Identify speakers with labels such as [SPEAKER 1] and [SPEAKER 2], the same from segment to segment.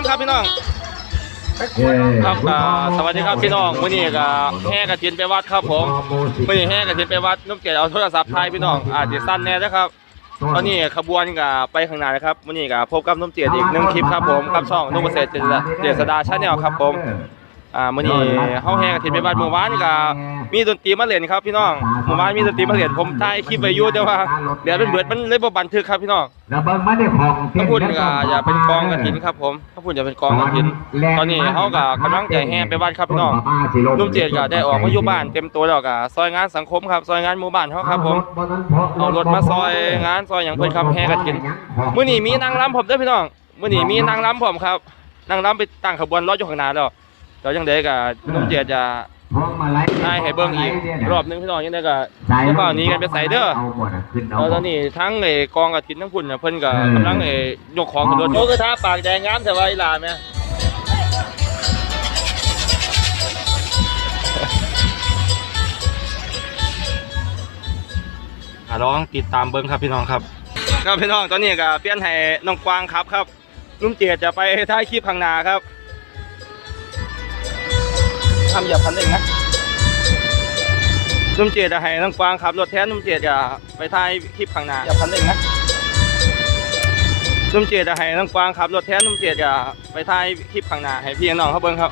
[SPEAKER 1] ล้ำครับพี่น้องครับอ่าสวัสดีครับพี่น้องวันนี้ก็แห่กระถินไปวัดครับผมวันนี้แห่กระถินไปวัดนุ่มเกดเอาโทรศัพท์ถ่ายพี่น้องอาจจะสั้นแน่นะครับตอนนี้ขบวนก็ไปข้างหน้านะครับวันนี้ก็พบกับนุ่มเจียดอีกหนึ่งคลิปครับผมกับช่องนุ่มเกษตรเจษดาชาแนลครับผม อ่าวันนี้เฮาแห่กระถินไปวัดเมื่อวานก็มีดนตรีมาเล่นครับพี่น้องเมื่อวานมีดนตรีมาเล่นผมถ่ายคลิปไว้อยู่แต่ว่าเดี๋ยวมันเบิดมันเลยบ่บันทึกครับพี่น้อง
[SPEAKER 2] แล้วเบิ่งมาได้ของ
[SPEAKER 1] ถ้าพูดก็อย่าเป็นกองกระถินครับผมถ้าพูดอย่าเป็นกองกระถิน ตอนนี้เขาก็กำลังใจแห่ไปวัดครับพี่น้องลุงเจดก็ได้ออกมาอยู่บ้านเต็มตัวแล้วก็ซอยงานสังคมครับซอยงานหมู่บ้านเขาครับผมเอารถมาซอยงานซอยอย่างเพิ่นครับแห่กระถินมื้อนี้มีนางรำผมเด้อพี่น้องมื้อนี้มีนางรำผมครับนางรำไปตั้งขบวนรออยู่ข้างหน้าแล้ว เดี๋ยวจังไดก็ลุงเจดจะให้ให้เบิ่งอีกรอบหนึงพี่น้องยังไดก็จะเฝ้าหนี้กันไปใส่เด้อ
[SPEAKER 2] เอาหมดอะขึ้นเอา
[SPEAKER 1] แล้วตอนนี้ทั้งไอ้กองกระถินทั้งพุ่นน่ะเพิ่นก็กำลังไอ้ยกของขึ้นรถโอ้คือท่าปากแดงงามแต่ว่าอีหลาแม่อะลองติดตามเบิ้งครับพี่น้องครับครับพี่น้องตอนนี้ก็เปลี่ยนให้น้องกวางครับครับลุงเจียดจะไปถ่ายคลิปข้างหน้าครับ ทำอย่าพันเองนะลุงเจดจะให้น้องกวางขับรถแทนลุงเจียดจะไปถ่ายคลิปข้างหน้าอย่าพันเองนะลุงเจดจะให้น้องกวางขับรถแทนลุงเจียดจะไปถ่ายคลิปข้างหน้าให้พี่น้องเขาเบิ้งครับ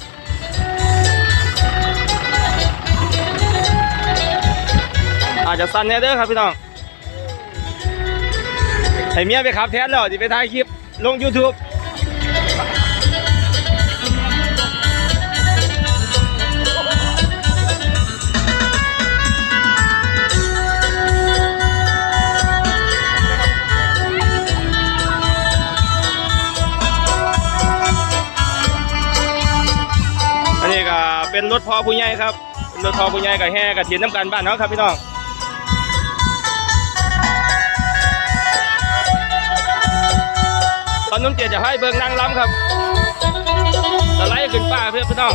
[SPEAKER 1] อาจจะสั้นแน่เด้อครับพี่น้องให้เมียไปขับแทนแล้วสิไปถ่ายคลิปลง YouTube เป็นรถพ่อผู้ใหญ่ครับเป็นรถพ่อผู้ใหญ่กับแห่กับเทียนน้ำกันบ้านเขาครับพี่น้องตอนน้ำเจียจะให้เบิ่งนางล้ำครับจะไล่ขึ้นฟ้าเพื่อนพี่น้อง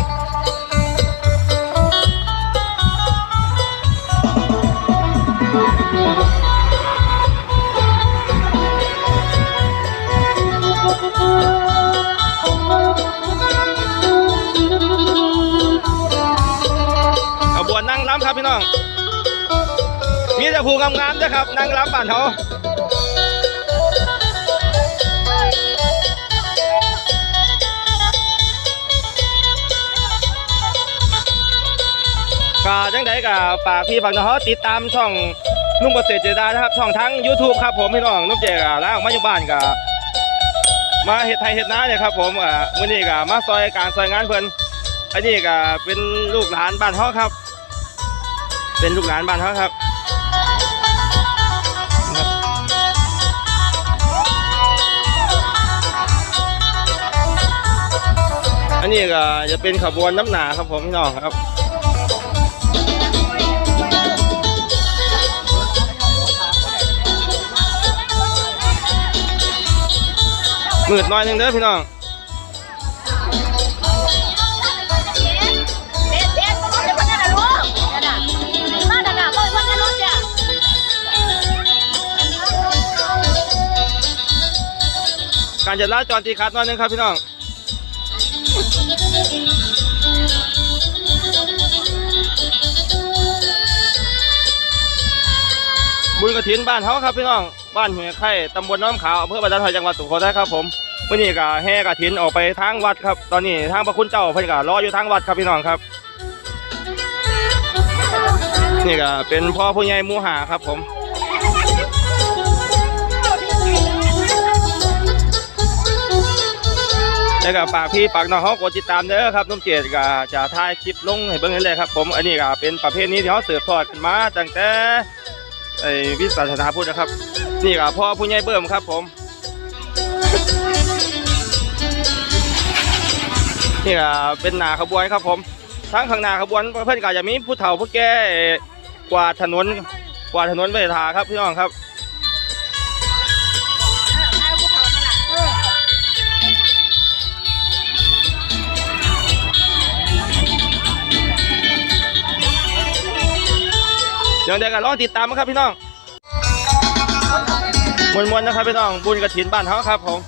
[SPEAKER 1] ข ล้ำครับพี่น้อง มีแต่ผู้งามๆนะครับนางล้ำบ้านเขาก็จังไดก็ฝากพี่ฝากน้องเขาติดตามช่องนุ่มเกษตรเจดานะครับ ช่องทั้ง YouTube ครับผมพี่น้องนุ่มเจกแล้วมาอยู่บ้านก็มาเฮ็ดไทยเฮ็ดนาเนี่ยครับผมอ่ามื้อนี้ก็มาซอยการซอยงานเพิ่นอันนี้ก็เป็นลูกหลานบ้านฮาครับ เป็นลูกหลานบ้านเฮาครับอันนี้ก็จะเป็นขบวนน้ำหนาครับผมพี่น้องครับมืดหน้อยหนึงเด้อพี่น้อง การจะลาจรตีคัดน้อยหนึงครับพี่น้องบุญกระถินบ้านเขาครับพี่น้องบ้านห้วยไข่ตำบลน้ำขาวอำเภอบ้านดันหอยจังหวัดสุโขทัยครับผมวันนี้ก็แห่กระถินออกไปทางวัดครับ ตอนนี้ทางพระคุณเจ้าเพิ่นก็รออยู่ทางวัดครับพี่น้องครับ นี่ก็เป็นพ่อผู้ใหญ่มูหาครับผม แล้วก็ฝากพี่ฝากน้องเขากดติดตามเด้อครับนุ่มเจดก็จะถ่ายคลิปลงให้เบิ่งเรื่อยครับผมอันนี้ก็เป็นประเภทนี้ที่เขาสืบทอดกันมาตั้งแต่ไอ้วิสาสนาพุทธนะครับ นี่ก็พ่อผู้ใหญ่เบิ่มครับผมนี่ก็เป็นหนาขบวนครับผม ทั้งข้างหน้าขบวนเพื่อนก็จะมีผู้เฒ่าผู้แก่กวาดถนนกวาดถนนไปทาครับพี่น้องครับ เดี๋ยวเดี๋ยวกันลองติดตามนะครับพี่น้องมวนๆนะครับพี่น้องบุญกระถินบ้านเขาครับผม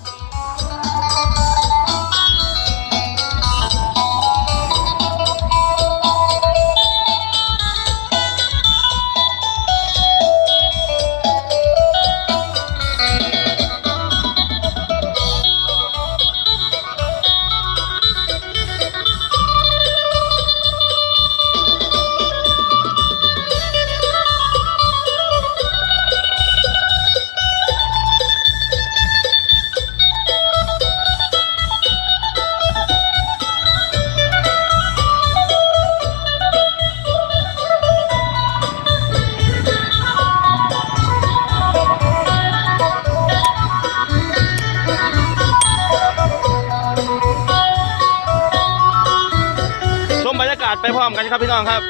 [SPEAKER 1] ไปพร้อมกันครับพี่น้องครับ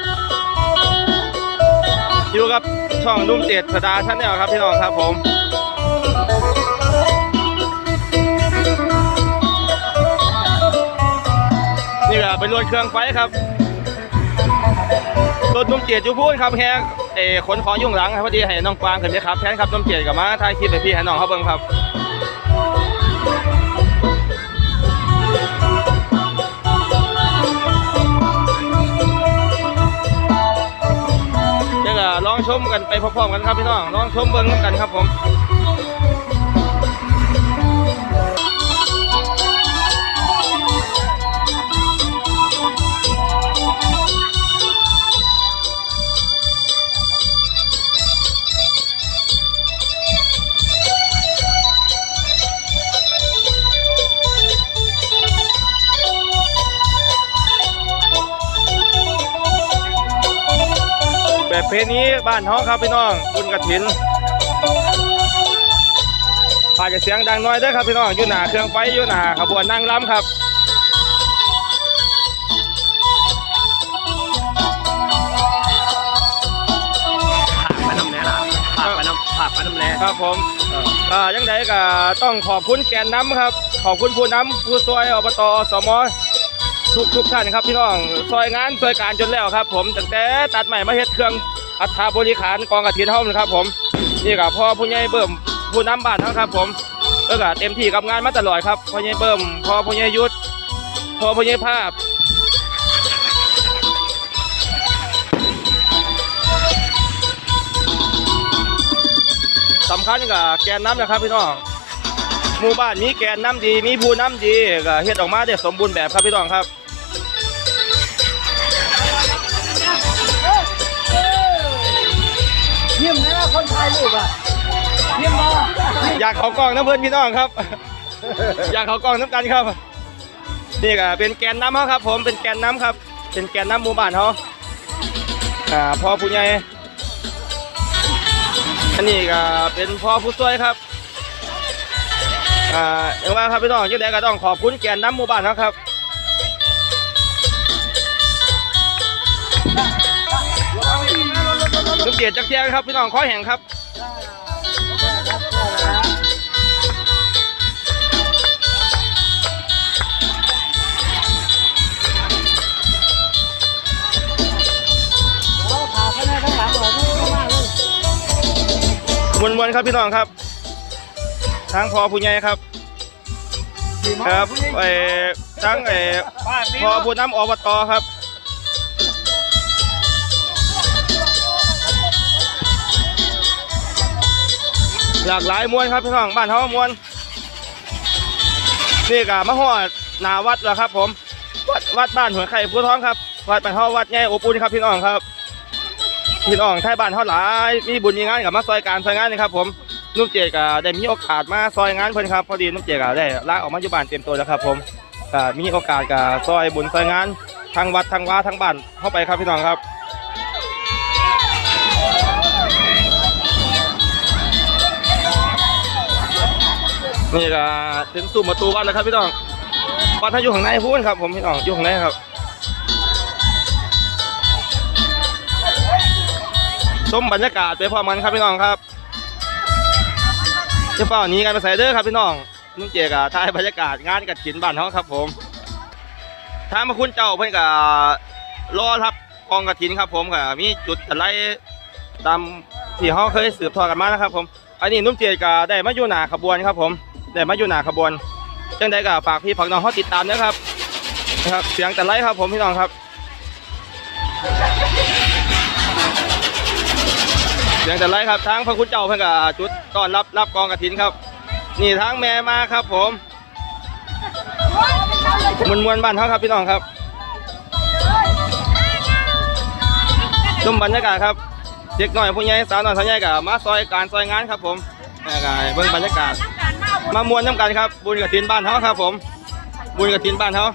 [SPEAKER 1] อยู่กับช่องนุ่มเจ็ดสตาร์ชั้นแนวครับพี่น้องครับผมนี่ก็เป็นรถเครื่องไฟครับรถนุ่มเจียดอยู่พูดครับแฮกเออขนของยุ่งหลังครับพอดีให้น้องกวางขึ้นไปครับแทนครับนุ่มเจียดกับมาถ่ายคลิปให้พี่ให้น้องเขาเบิ่งครับ ชมกันไปพร้อมๆกันครับพี่น้องลองชมเบิ่งกันครับผม แบบเพลงนี้บ้านเฮาครับพี่น้องบุญกระถินอาจจะเสียงดังน้อยเด้อครับพี่น้องอยู่หน้าเครื่องไฟอยู่หน้าขบวนนั่งล้ำครับ
[SPEAKER 2] ผักไปน้ำแน่ละผักไปน้ำผักไปน้ำแน่
[SPEAKER 1] ครับผมอ่ายังไงก็ต้องขอบคุณแกนน้ำครับ ขอบคุณผู้นำผู้ซอยอบตอสม ทุกทุกท่านครับพี่น้องซอยงานซอยการจนแล้วครับ ผมตั้งแต่ตัดใหม่มาเฮ็ดเครื่องอัฐาบริขารกองกระถินเฮานะครับ ผมนี่ก็พ่อผู้ใหญ่เบิ่มผู้นำบ้านเฮาครับ ผมเออก็เต็มที่กับงานมาตลอดครับพ่อใหญ่เบิ่มพ่อผู้ใหญ่ยุทธพ่อผู้ใหญ่ภาพสำคัญกับแกนน้ำนะครับพี่น้องหมู่บ้านมีแกนน้ำดีมีผู้น้ำดีก็เฮ็ดออกมาได้สมบูรณ์แบบครับพี่น้องครับ
[SPEAKER 3] รูปอะยิ้มมา
[SPEAKER 1] อยากเขากล้องนะเพื่อนพี่น้องครับ อยากเขากล้องน้ำกันครับ นี่ก็เป็นแกนน้ำเขาครับ ผมเป็นแกนน้ำครับ เป็นแกนน้ำหมู่บ้านเขาอ่าพ่อผู้ใหญ่อันนี้ก็เป็นพ่อผู้ช่วยครับอ่าอย่างว่าครับพี่น้องยังไงก็ต้องขอบคุณแกนน้ำหมู่บ้านเขาครับลูกเกียรติจักรเทียนครับพี่น้องขอแห่งครับ
[SPEAKER 3] ม
[SPEAKER 1] วนมวนๆครับพี่น้องครับ ทางพอผู้ใหญ่ครับ ครับไอ้ทั้งไอ้พอผู้นำอบตครับหลากหลายมวนครับพี่น้องบ้านเขามวนนี่ก็มาฮอดนาวัดแล้วครับ ผม วัดวัดบ้านหัวไข่ผู้ท้องครับ วัดบ้านเขาวัดใหญ่อบอุ่นครับพี่น้องครับ พี่น้องไทยบ้านเฮาหลายมีบุญมีงานกับมาซอยการซอยงานนี่ครับผมนุ่มเจก็ได้มีโอกาสมาซอยงานเพิ่นครับพอดีนุ่มเจก็ได้ลาออกมาอยู่บ้านเต็มตัวแล้วครับผมก็มีโอกาสก็ซอยบุญซอยงานทางวัดทางวาทางบ้านเข้าไปครับพี่น้องครับนี่ก็ถึงสู่ประตูวัดแล้วครับพี่น้องวัดท่านอยู่ข้างในพูนครับผมพี่น้องอยู่ข้างในครับ ชมบรรยากาศไปพร้อมกันครับพี่น้องครับเจ้าเป้าหนี้กันไปใส่เด้อครับพี่น้องนุ่งเจกะถ่ายบรรยากาศงานกัดขินบ้านเขาครับ ผมทามาคุณเจ้าเพิ่นกะรอรับกองกระถินครับ ผมกะมีจุดอะไรตามที่เขาเคยสืบทอดกันมานะครับ ผม อันนี้นุ่มเจกะได้มาอยู่หนาขบวนครับ ผมได้มาอยู่หนาขบวนจังได้กะฝากพี่ผักน้องเขาติดตามนะครับนะครับ เสียงแต่ไลครับ ผมพี่น้องครับ สียงแต่ไรครับทางพระคุณเจ้าเพิ่งกับจุดต้อนรับรับกองกระถินครับ นี่ทางแม่มาครับผมมวนมวนบ้านเขาครับพี่น้องครับชมบรรยากาศครับเด็กหน่อยผู้ใหญ่สาวหน่อยสาวใหญ่กับมาซอยการซอยงานครับผมนี่ก็ให้เบิ่งบรรยากาศ มามวนน้ำกันครับ บุญกระถินบ้านเขาครับผม บุญกระถินบ้านเขา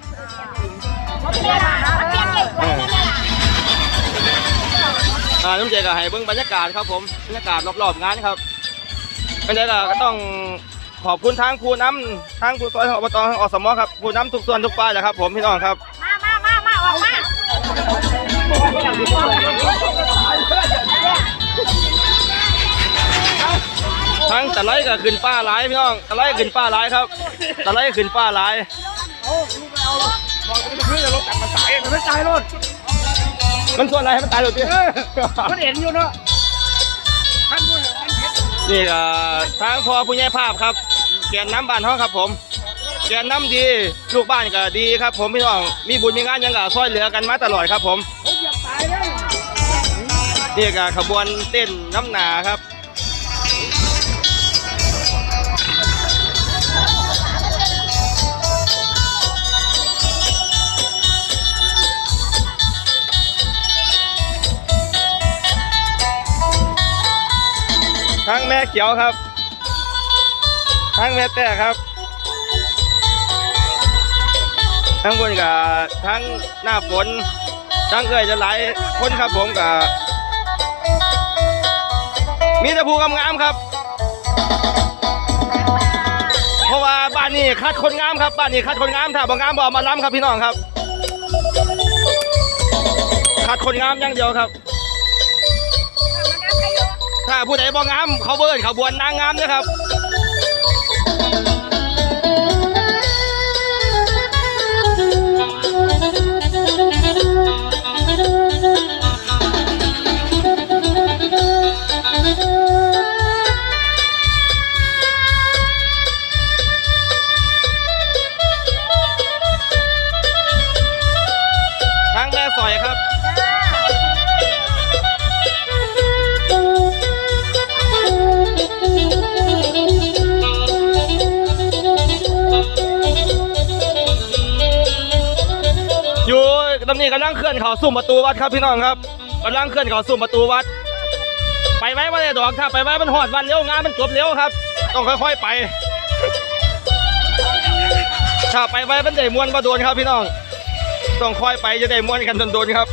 [SPEAKER 1] น้ำเจก็ให้เบิ่งบรรยากาศครับผมบรรยากาศรอบๆงานครับก็จะก็ต้องขอบคุณทางผู้นำทางผู้ซอยอบตทางอสมครับผู้นำทุกส่วนทุกฝ่ายแหละครับ ผมพี่น้องครับ
[SPEAKER 4] มามามามาออกมา
[SPEAKER 1] ทั้งตะไลกับขึ้นป้าหลายพี่น้องตะไลขึ้นป้าหลายครับตะไลขึ้นป้าหลาย
[SPEAKER 3] ไม่ตายไม่ใช่รถ
[SPEAKER 1] มันส่วนอะไรให้มันตายหรือเปล่า
[SPEAKER 3] มันเห็นอยู่เนาะท่านพูดท่านเห็น
[SPEAKER 1] นี่ก็ทางพอผู้ใหญ่ภาพครับแกนน้ำบ้านเขาครับผมแกนน้ำดีลูกบ้านก็ดีครับ ผมพี่น้องมีบุญมีงานหยังก็ช่วยเหลือกันมาตลอดครับผม
[SPEAKER 3] ผมอยากตายเลย
[SPEAKER 1] นี่ก็ขบวนเต้นน้ำหนาครับ แม่เขียวครับ ทั้งแม่แต่ครับ ทั้งบนกับทั้งหน้าฝน ทั้งเอ่ยจะหลายคนครับผมกับมีแต่ผู้งามๆครับ เพราะว่าบ้านนี้คัดคนงามครับบ้านนี้คัดคนงามถ้าบ่งามบอามาล้ำครับพี่น้องครับคัดคนงามอย่างเดียวครับ ถ้าผู้ใดบ่งามเขาเบิร์นเขาบวนนางงามนะครับ งเคลื่อนเขาสุ่มประตูวัดครับพี่น้องครับกำลังเคลื่อนเขาสุ่มประตูวัด ไปไว้มาเลยดอกถ้าไปไว้มันหอดวันเร็วงานมันจบเร็วครับ ต้องค่อยๆไปถ้าไปไว้มันได้มวนมาโดนครับพี่น้อง ต้องค่อยไปจะได้มวนกันโดนๆครับ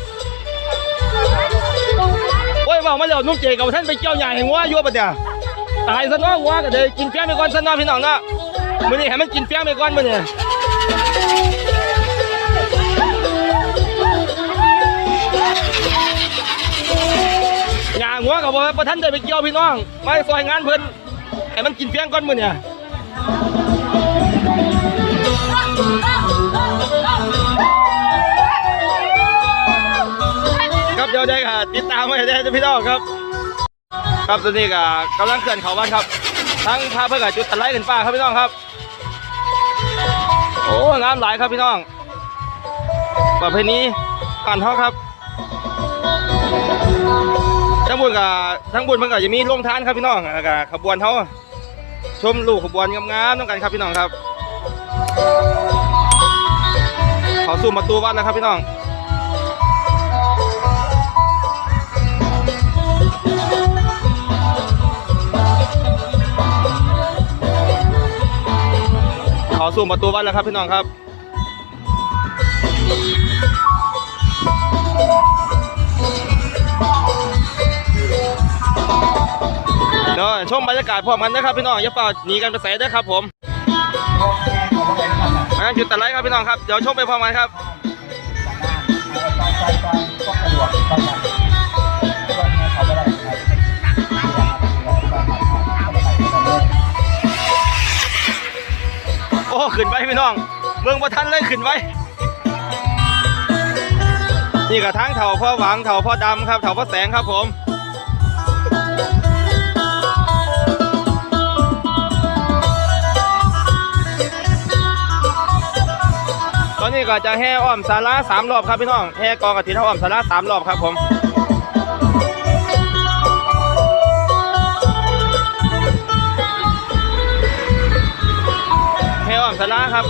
[SPEAKER 1] โอ้ยบอกมาแล้วนุ่งเจกับท่านไปเกี่ยวใหญ่หัวยั่วปะเนี่ยตายซะน้องวัวก็เลยกินเฟี้ยงไปก่อนซะน้อพี่น้องนะมื้อนี้ให้มันกินเฟี้ยงไปก่อนมื้อนี้ หัวกับว่าท่านได้ไปเกี่ยวพี่น้องไปซอยงานเพิ่นให้มันกินเฟี้ยงก่อนมือเนี่ยครับเดี๋ยวได้ค่ะติดตามไว้ได้พี่น้องครับ ครับตอนนี้ก็กำลังเคลื่อนเขาบ้านครับ ทั้งพาเพื่อนกับจุดตะไลกันป้าครับพี่น้องครับ โอ้งามหลครับพี่น้องประเพณีผ่านท้อครับ ทั้งบุญกับทั้งบุญมันก็จะมีโรงทานครับพี่น้องกับขบวนเขาชมลูกขบวนงามๆต้องกันครับพี่น้องครับเขาสู่ประตูวัดแล้วครับพี่น้องขอสู่ประตูวัดแล้วครับพี่น้องครับ เดี๋ยวชมบรรยากาศพร้อมกันนะครับพี่น้องอย่าฝ่าหนีกันไปใส่ด้ครับ ผมงั้นจุดแตัดไลค์ครับพี่น้องครับเดี๋ยวชมไปพร้อมกันครับโอ้ขึ้นไว้พี่น้องเมืองประทันเลยขึ้นไว้นี่กับทั้งเถาพ่อหวังเถาพ่อดำครับเถาพ่อแสงครับผม ก็จะแห่อ้อมสาระสามรอบครับพี่น้องแห่กองกระถินอ้อมสาระสามรอบครับผมแห่อ้อมสาระครับ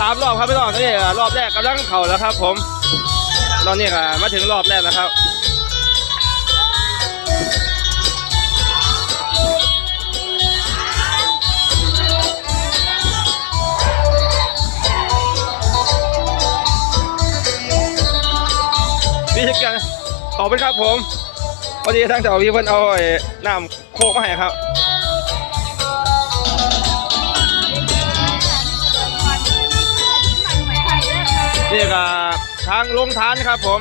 [SPEAKER 1] สามรอบครับพี่น้องนี่รอบแรกกำลังเข่าแล้วครับ ผมรอนนี้ก็มาถึงรอบแรกแล้วครับพี่ชิคกันขอบคุณครับผมพอดีทางแถวพี่เพิ่นเอาน้ำโคกมาให้ครับ นี่ก็ทางลงทานครับผม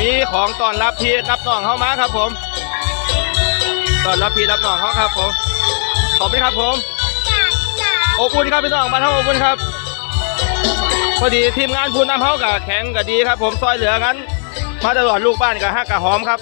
[SPEAKER 1] มีของต้อนรับพี่รับน้องเข้ามาครับผมต้อนรับพี่รับน้องเขาครับผมขอบคุณครับผมอบอุ่นครับพี่น้องมาเท่าอบอุ่นครับ พอดีทีมงานพูนน้ำเขากับแข็งกับดีครับ ผมซอยเหลือกันมาตลอดลูกบ้านกับฮักกับหอมครับ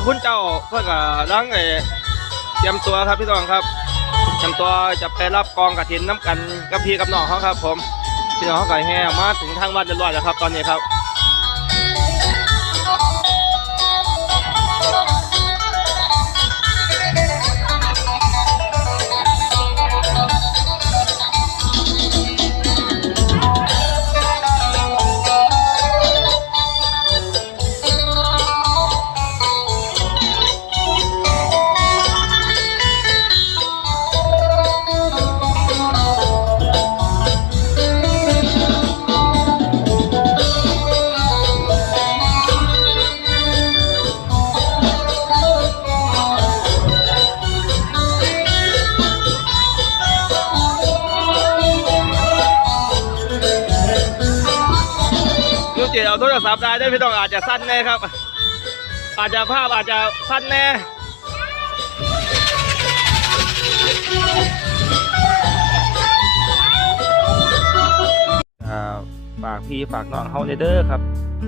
[SPEAKER 1] ระคุณเจ้าเพื่อกล้างไอ้เตรียมตัวครับพี่น้องครับเตรียมตัวจะไปรับกองกระถินน้ำกันกับพี่กับน้องเขาครับ ผมพี่น้องเขาก็แห่มาถึงทางวัดเรียบร้อยแล้วครับ ตอนนี้ครับ ลูกจิตเอาโทรศัพท์ได้ด้พี่น้องอาจจะสั้นแน่ครับ อาจจะภาพอาจจะสั้นแน่ฝากพี่ฝากน้องเฮาเด้อครับ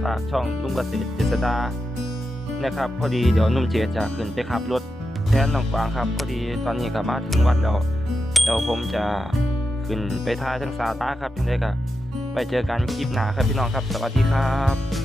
[SPEAKER 1] ฝากช่องลุงเกษตรเจษดานะครับ พอดีเดี๋ยวนุ่มเจจะขึ้นไปขับรถแทนน้องกวางครับ พอดีตอนนี้ก็มาถึงวัดแล้วเดี๋ยวผมจะขึ้นไปท่ายทั้งสาตาครับยังไงก็ ไปเจอกันคลิปหน้าครับพี่น้องครับ สวัสดีครับ